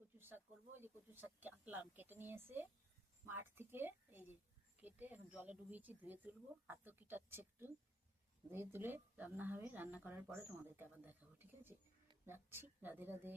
কচুর শাক করবো। এই যে কচুর শাক কাটলাম, কেটে নিয়ে এসে মাঠ থেকে এই যে কেটে এখন জলে ডুবিয়েছি, ধুয়ে তুলবো। হাতও কিটাচ্ছে একটু, ধুয়ে তুলে রান্না হবে। রান্না করার পরে তোমাদেরকে আবার দেখাবো, ঠিক আছে? যাচ্ছি, রাধে রাধে।